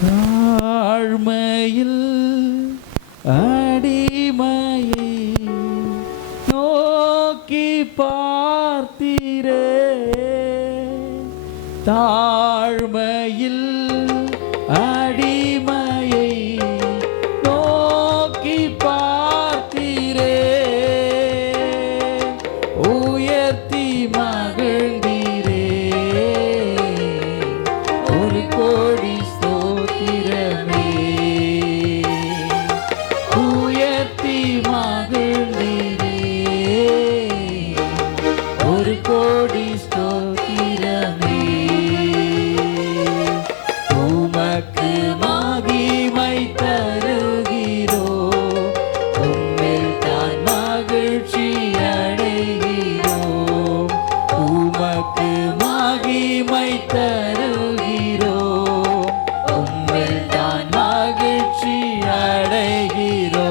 தாழ்மையில் அடிமையை நோக்கி பார்த்தீரே, தாழ்மையில் அடிமையை நோக்கி பார்த்தீரே, உயர்த்தி மகிழ்ந்தீரே, ஒரு கோடி ஸ்தோத்திரமே, உயர்த்தி மகிழ்ந்தீரே, ஒரு கோடி ஸ்தோத்திரமே, உமக்கு மகிமை தருகிறோ, உம்மில் தான் மகிழ்ச்சி அடைகிறோ, உமக்கு மகிமை தருகிறோ, உம்மில் தான் மகிழ்ச்சி அடைகிறோ.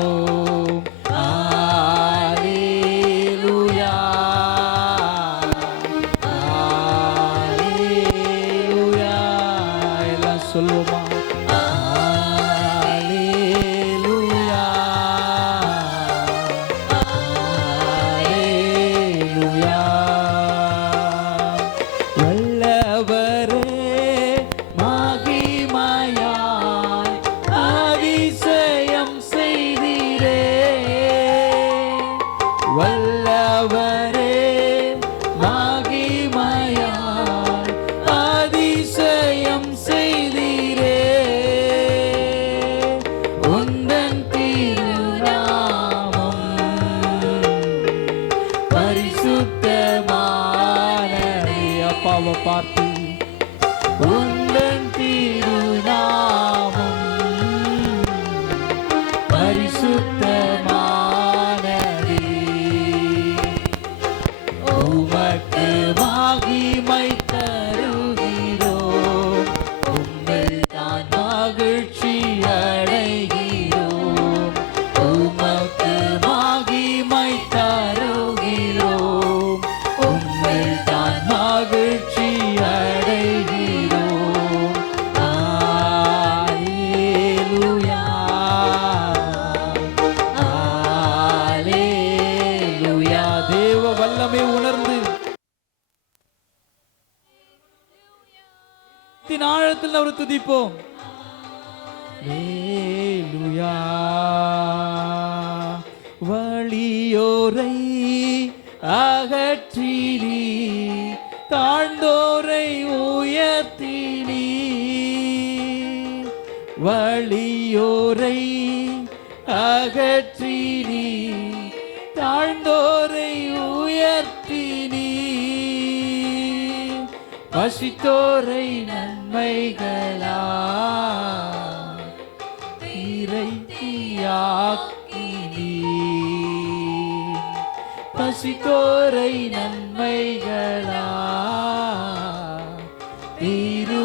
அல்லேலூயா, அல்லேலூயா, எல்லாம் சொல்லுமா? அல்லேலூயா, அல்லேலூயா. வல்லவரே மகிமையாய் அதிசயம் செய்தீரே, வல்லவரே மகிமையாய் அதிசயம் செய்தீரே, உந்தன் திருநாமம் பரிசுத்தமானதே. அப்பாவை பார்த்து உந்தன் திருநாமம் பரிசுத்தமானதே, உமக்கு மகிமை தருகிறோம், உம்மில் தான் மகிழ்ச்சி அடைகிறோம், உமக்கு மகிமை தருகிறோம், உம்மில் தான் மகிழ்ச்சி அடைகிறோம். அல்லேலூயா, அல்லேலூயா. தேவ வல்லமை உணர்ந்து ஆழத்தில் அவர் துதிப்போம். அல்லேலூயா. வலியோரை அகற்றினி, தாழ்ந்தோரை உயர்த்தினி, வலியோரை அகற்றினி, தாழ்ந்தோரை உயர்த்தினி, பசித்தோரை நன்மைகளா இறைத்தியாக்கினி, பசித்தோரை நன்மைகளா திருப்தியாக்கினி,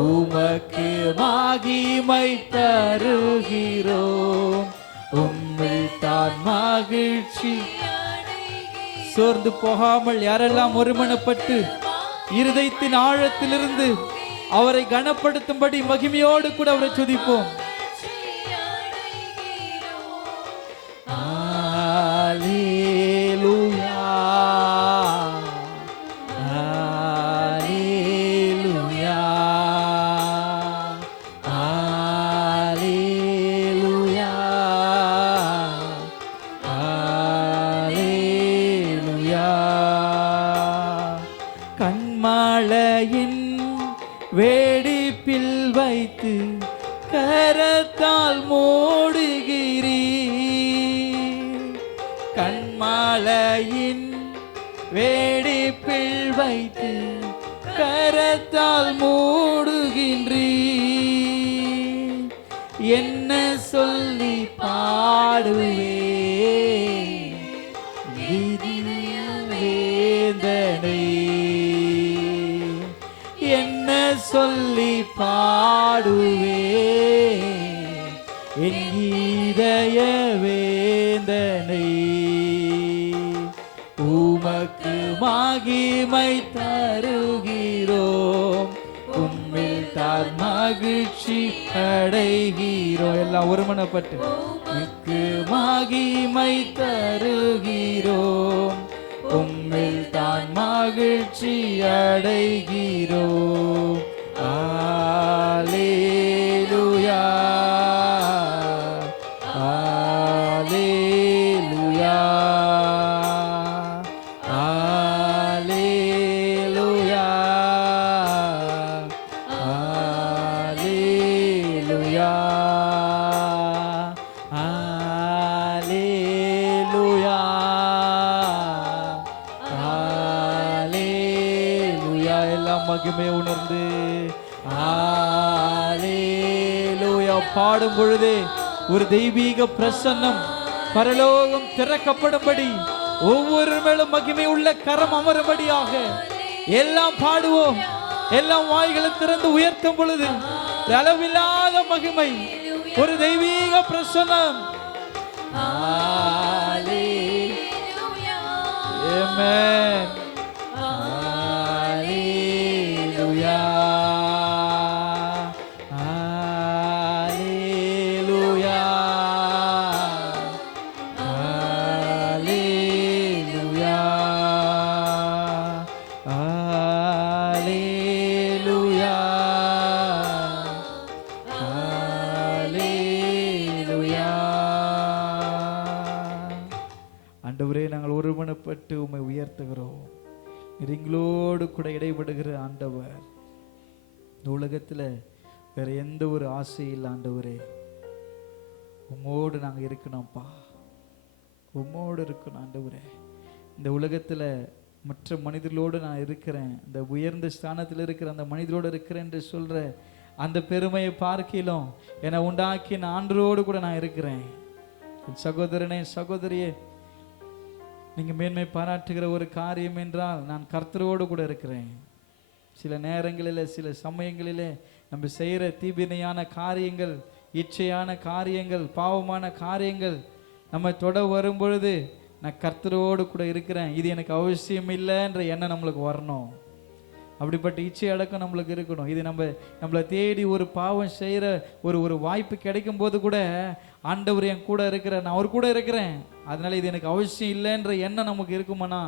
உமக்கு மகிமை தருகிறோம், உம்மில் தான் மகிழ்ச்சி. சோர்ந்து போகாமல் யாரெல்லாம் ஒருமனப்பட்டு இருதயத்தின் ஆழத்திலிருந்து அவரை கனப்படுத்தும்படி மகிமையோடு கூட அவரை துதிப்போம். அல்லேலூயா, அல்லேலூயா, அல்லேலூயா, அல்லேலூயா. கண்மலையின் வேடிப்பில் வைத்து கரத்தால் மூடுகிறீர், கண்மலையின் வேடிப்பில் வைத்து கரத்தால் மூடுகின்றீர், என்ன சொல்லி பாடுவே வேதனை, என்ன சொல்லி பாடுவே என் இதய வேதனை, உமக்கு மகிமை தருகிறேன். மகிழ்ச்சி அடைகிறோம். எல்லாம் ஒருமனப்பட்டு உமக்கு மகிமை தருகிறோம். உம்மில் தான் மகிழ்ச்சி அடைகிறோம். அல்லேலூயா அல்லேலூயா அல்லேலூயா அல்லேலூயா அல்லேலூயா அல்லேலூயா. எல்லாம் மகிமை உணர்ந்து அல்லேலூயா பாடும் பொழுதே ஒரு தெய்வீக பிரசன்னம் பரலோகம் திறக்கப்படும்படி ஒவ்வொரு மேலும் மகிமை உள்ள கரம் அமரும்படியாக எல்லாம் பாடுவோம். எல்லாம் வாய்களும் திறந்து உயர்த்தும் பொழுது அளவில்லாத மகிமை, ஒரு தெய்வீக பிரசன்னம். ஆமென். அல்லேலூயா அல்லேலூயா அல்லேலூயா அல்லேலூயா அல்லேலூயா. ஆண்டவரே, நாங்கள் ஒருமனப்பட்டு உம்மை உயர்த்துகிறோம். எங்களோடு கூட இடைபடுகிற ஆண்டவர். இந்த உலகத்தில் வேற எந்த ஒரு ஆசை இல்லை ஆண்டவரே. உம்மோடு நாங்கள் இருக்கணும்ப்பா, உம்மோடு இருக்கணும் ஆண்டவரே. இந்த உலகத்தில் மற்ற மனிதர்களோடு நான் இருக்கிறேன், இந்த உயர்ந்த ஸ்தானத்தில் இருக்கிற அந்த மனிதரோடு இருக்கிறேன் என்று சொல்கிற அந்த பெருமையை பார்க்கிலும் என்னை உண்டாக்கின ஆண்டவரோடு கூட நான் இருக்கிறேன். சகோதரனே சகோதரியே, நீங்கள் மேன்மை பாராட்டுகிற ஒரு காரியம் என்றால் நான் கர்த்தரோடு கூட இருக்கிறேன். சில நேரங்களில் சில சமயங்களில் நம்ம செய்கிற தீவினையான காரியங்கள், இச்சையான காரியங்கள், பாவமான காரியங்கள் நம்ம தொட வரும் பொழுது நான் கர்த்தரோடு கூட இருக்கிறேன், இது எனக்கு அவசியம் இல்லைன்ற எண்ணம் நம்மளுக்கு வரணும். அப்படிப்பட்ட இச்சை அடக்கம் நம்மளுக்கு இருக்கணும். இது நம்மளை தேடி ஒரு பாவம் செய்கிற ஒரு வாய்ப்பு கிடைக்கும் போது கூட ஆண்டவர் என் கூட இருக்கிறேன், நான் அவர் கூட இருக்கிறேன், அதனால இது எனக்கு அவசியம் இல்லைன்ற எண்ணம் நமக்கு இருக்குமானா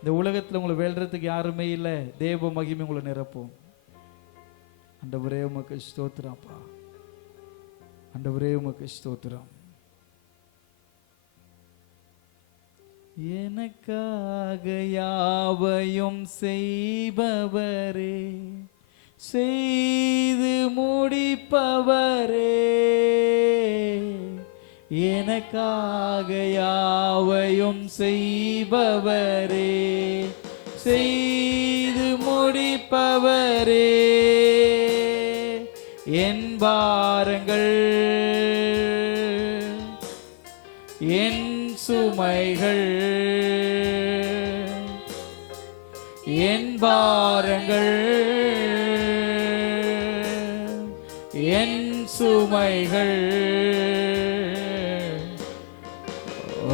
இந்த உலகத்தில் உங்களை வெல்றதுக்கு யாருமே இல்லை. தேவ மகிமை உங்களை நிரப்பும். ஆண்டவரே உமக்கு ஸ்தோத்திரம்ப்பா, ஆண்டவரே உமக்கு ஸ்தோத்திரம். எனக்காக யாவையும் செய்பவரே, செய்து முடிப்பவரே, எனக்காக யாவையும் செய்பவரே, செய்து முடிப்பவரே, என் பாரங்கள் என் சுமைகள், என் பாரங்கள் என் சுமைகள்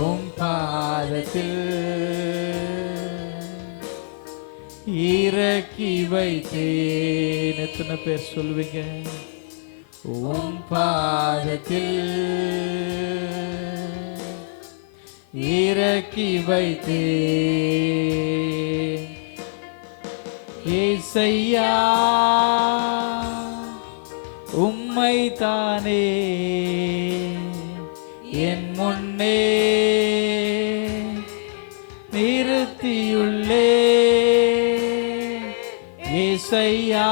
உம் பாதத்தில் இறக்கி வைத்தேன். எத்தனை பேர் சொல்லுவீங்க? உம் பாதத்தில் இறக்கி வைத்தேன். ஏசையா உம்மை தானே என் முன்னே நிறுத்தியுள்ளே. ஏசையா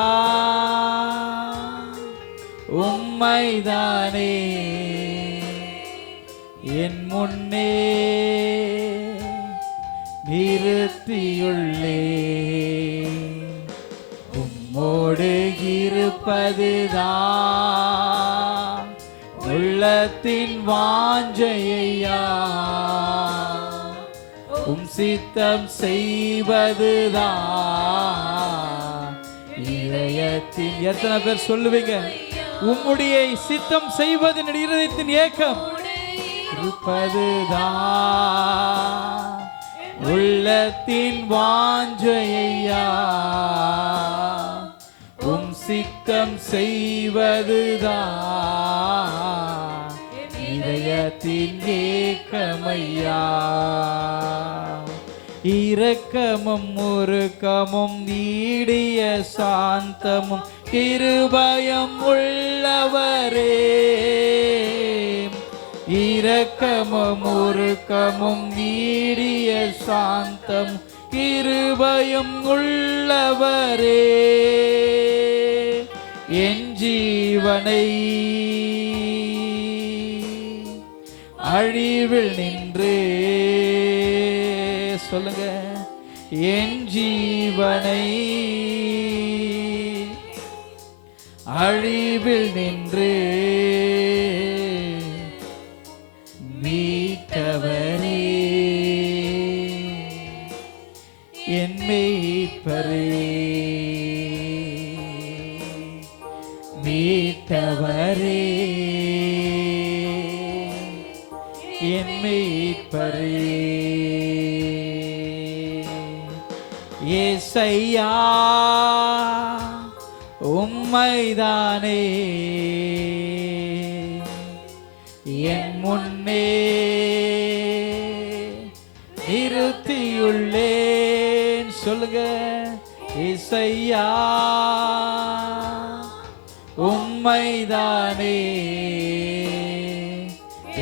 உம்மை தானே என் முன்னே நிறுத்தியுள்ளே. உம்மோடு இருப்பதுதான் உள்ளத்தின் வாஞ்சையா, உம் சித்தம் செய்வதுதான் இதயத்தின். எத்தனை பேர் சொல்லுவீங்க? உம்முடைய சித்தம் செய்வது இதயத்தின் ஏக்கம் இருப்பதுதான் உள்ளத்தின் வாஞ்சையா, உம் சித்தம் செய்வதுதான் இதயத்தின் ஏக்கமையா. இரக்கமும் உருக்கமும் நீடிய சாந்தமும் கிருபையும் உள்ளவரே. இரக்கமும் உருக்கமும் நீடிய சாந்தம் கிருபையும் உள்ளவரே. என் ஜீவனை அழிவில் நின்று சொல்லுங்க, என் ஜீவனை அழிவில் நின்று மீட்டவரே. என் மேய்ப்பரே மீட்டவரே. என் மேய்ப்பரே ஏசையா உம்மைதானே என் முன்னே நிறுத்தியுள்ளேன். சொல்லுங்க, ஏசையா உம்மைதானே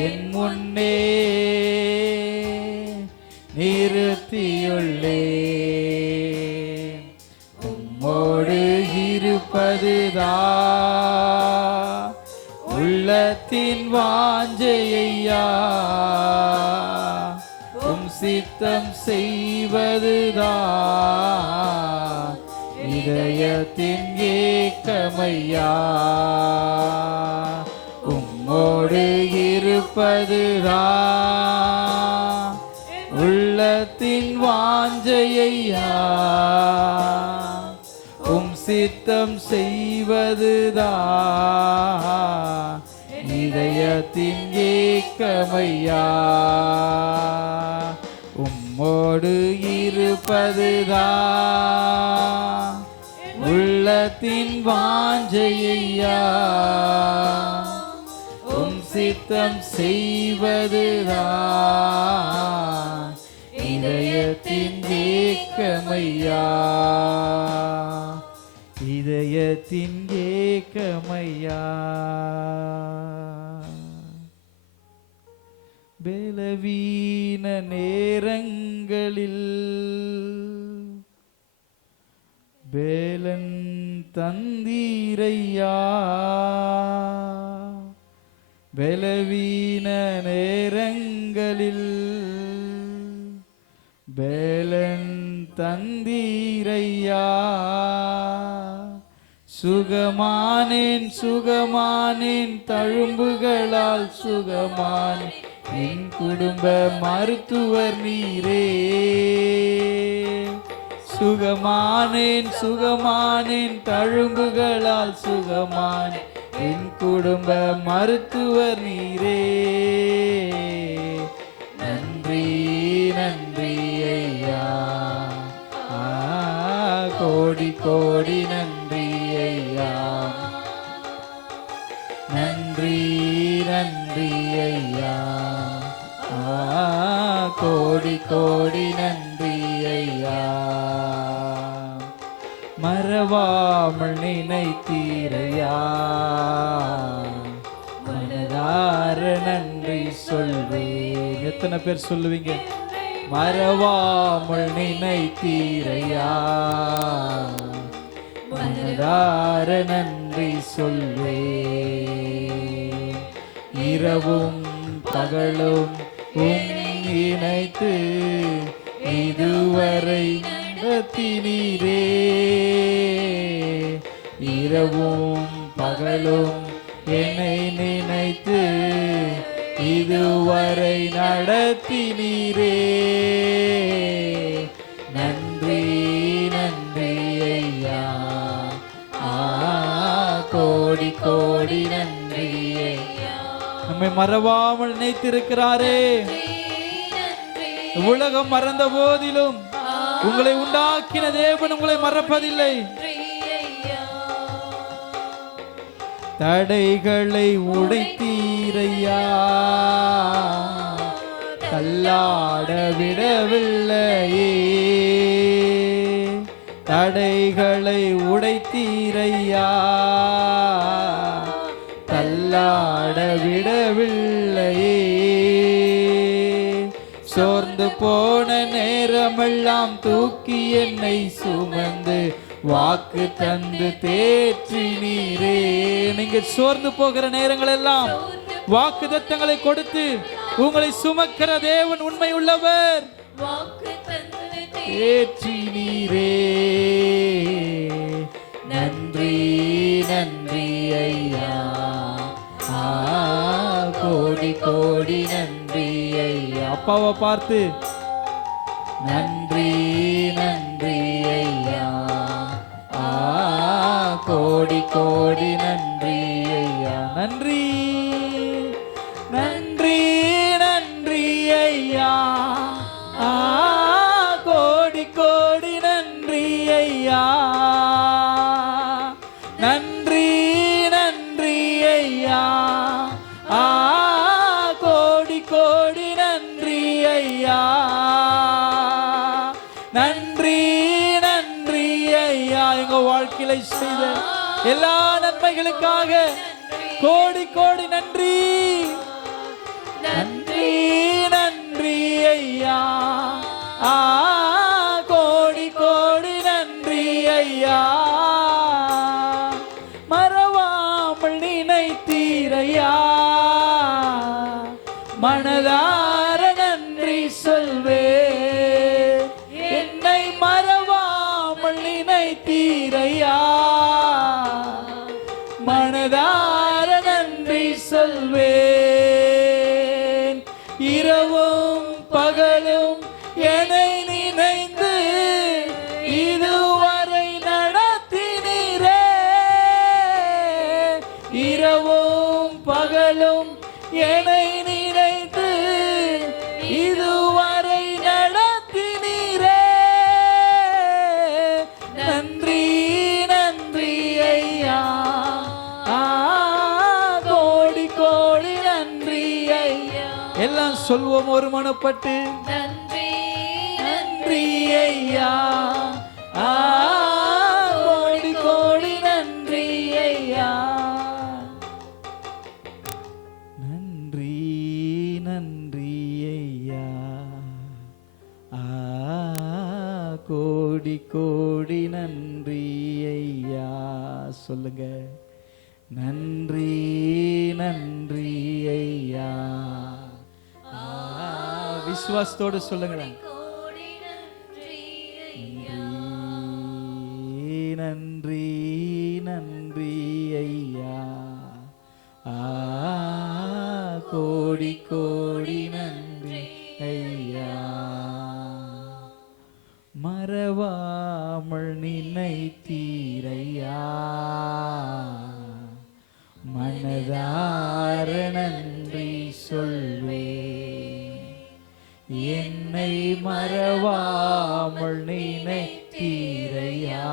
என் முன்னே நிறுத்தியுள்ளேன். உம்மோடு இருப்பதுதான் உள்ளத்தின் வாஞ்சையா. உம் சித்தம் செய்வதுதான் இதயத்தின் ஏக்கமையா. உம்மோடு இருப்பதுதான் உள்ளத்தின் வாஞ்சையா. உம் சித்தம் செய்வதுதான் இதயத்தின் ஏக்கமையா. உம்மோடு இருப்பதுதான் உள்ளத்தின் வாஞ்சையா. உம் சித்தம் செய்வதுதான் இதயத்தின் ஏக்கமையா. இதயத்தின் ஏக்கமையா. பலவீன நேரங்களில் பேலன் தந்தீரையா. பலவீன நேரங்களில் பேலன் தந்தீரையா. சுகமானேன் சுகமானேன் தழும்புகளால் சுகமானேன். என் குடும்ப மருத்துவர் நீரே. சுகமானேன் சுகமானேன் தழும்புகளால் சுகமான். என் குடும்ப மருத்துவர் நீரே. நன்றி நன்றி ஐயா. கோடி கோடி நன்றி ஐயா. நன்றி நன்றி ஐயா. கோடி கோடி நன்றி ஐயா. மறவாமல் நினைத்தீரையா. மனதார நன்றி சொல்வேன். எத்தனை பேர் சொல்லுவீங்க? மறவாமல் நினைத்தீரையா. மனதார நன்றி சொல்வேன். இரவும் பகலும் இணைத்து இதுவரை நடத்தினீரே. இரவும் பகலும் என்னை நினைத்து இதுவரை நடத்தினீரே. நன்றி நன்றி ஐயா. கோடி கோடி நன்றி ஐயா. நம்மை மறவாமல் நினைத்திருக்கிறாரே. உலகம் மறந்த போதிலும் உங்களை உண்டாக்கின தேவன் உங்களை மறப்பதில்லை. தடைகளை உடைத்தீரையா, தள்ளாட விடவில்லையே. தடைகளை உடைத்தீரையா, தள்ளாட விடவில்லையே. சோர்ந்து போன நேரமெல்லாம் தூக்கி என்னை சுமந்து வாக்கு தந்து தேற்றினீரே. நீங்க சோர்ந்து போகிற நேரங்கள் எல்லாம் வாக்கு தத்தங்களை கொடுத்து உங்களை சுமக்கிற தேவன் உண்மை உள்ளவர். தேற்றினீரே. நன்றி நன்றி ஐயா, கோடி கோடி நன்றி ஐயா. அப்பாவை பார்த்து நன்றி நன்றி ஐயா, கோடி கோடி நன்றி ஐயா. நன்றி நன்றி நன்றி ஐயா, கோடி கோடி நன்றி ஐயா. நன்றி நன்றி ஐயா, கோடி கோடி நன்றி ஐயா. நன்றி நன்றி ஐயா. எங்க வாழ்க்கையில செய்த எல்லா நன்மைகளுக்காக கோடி கோடி நன்றி. நன்றி நன்றி ஐயா, கோடி கோடி நன்றி ஐயா. மறவாமல் நினைத்தீரையா, மனதார நன்றி சொல்வே. என்னை மறவாமல் நினைத்தீரையா, மனதார நன்றி சொல்வேன். இரவும் பகலும் என்னை நினைந்து இதுவரை நடத்தினீரே. இரவும் பகலும் என்னை நினைத்து இதுவரை நடத்தினீரே. நன்றி நன்றி ஐயா, கோடி கோடி நன்றி ஐயா. எல்லாம் சொல்வோம் ஒரு மனப்பட்டு. நன்றி நன்றி ஐயா, கோடி கோடி நன்றி ஐயா. நன்றி நன்றி ஐயா, கோடி கோடி நன்றி ஐயா. சொல்லுங்க. நன்றி நன்றி ஐயா. விசுவாசத்தோடு சொல்லுங்களேன். நன்றி நன்றி ஐயா, கோடி கோடி நன்றி ஐயா. மறவாமல் நினைத்தீரையா, மனதார நன்றி சொல்வே. என்னை மறவாமல் நினைத்தீரையா,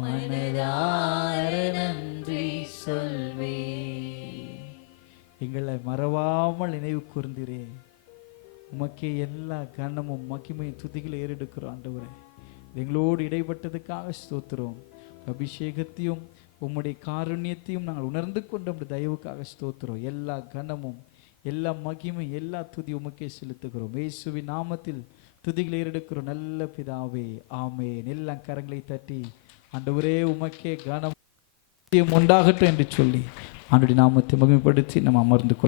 மனதார நன்றி சொல்வே. எங்களை மறவாமல் நினைவு கூர்ந்தீரே. உமக்கே எல்லா கனமும் மகிமையும் துதிகளை ஏறெடுக்கிறோம் ஆண்டவரே. எங்களோடு இடைப்பட்டதுக்காக ஸ்தோத்திரம். அபிஷேகத்தையும் உம்முடைய காருண்யத்தையும் நாங்கள் உணர்ந்து கொண்டு உம்முடைய தயவுக்காக ஸ்தோத்திரம். எல்லா கனமும் எல்லா மகிமை எல்லா துதி உமக்கே செலுத்துகிறோம். இயேசுவின் நாமத்தில் துதிகளை ஏறெடுக்கிறோம் நல்ல பிதாவே, ஆமென். எல்லா கரங்களை தட்டி ஆண்டவரே உமக்கே கனம் உண்டாகட்டும் என்று சொல்லி ஆண்டுடைய நாமத்தை மகிமைப்படுத்தி நம்ம அமர்ந்து கொள்ள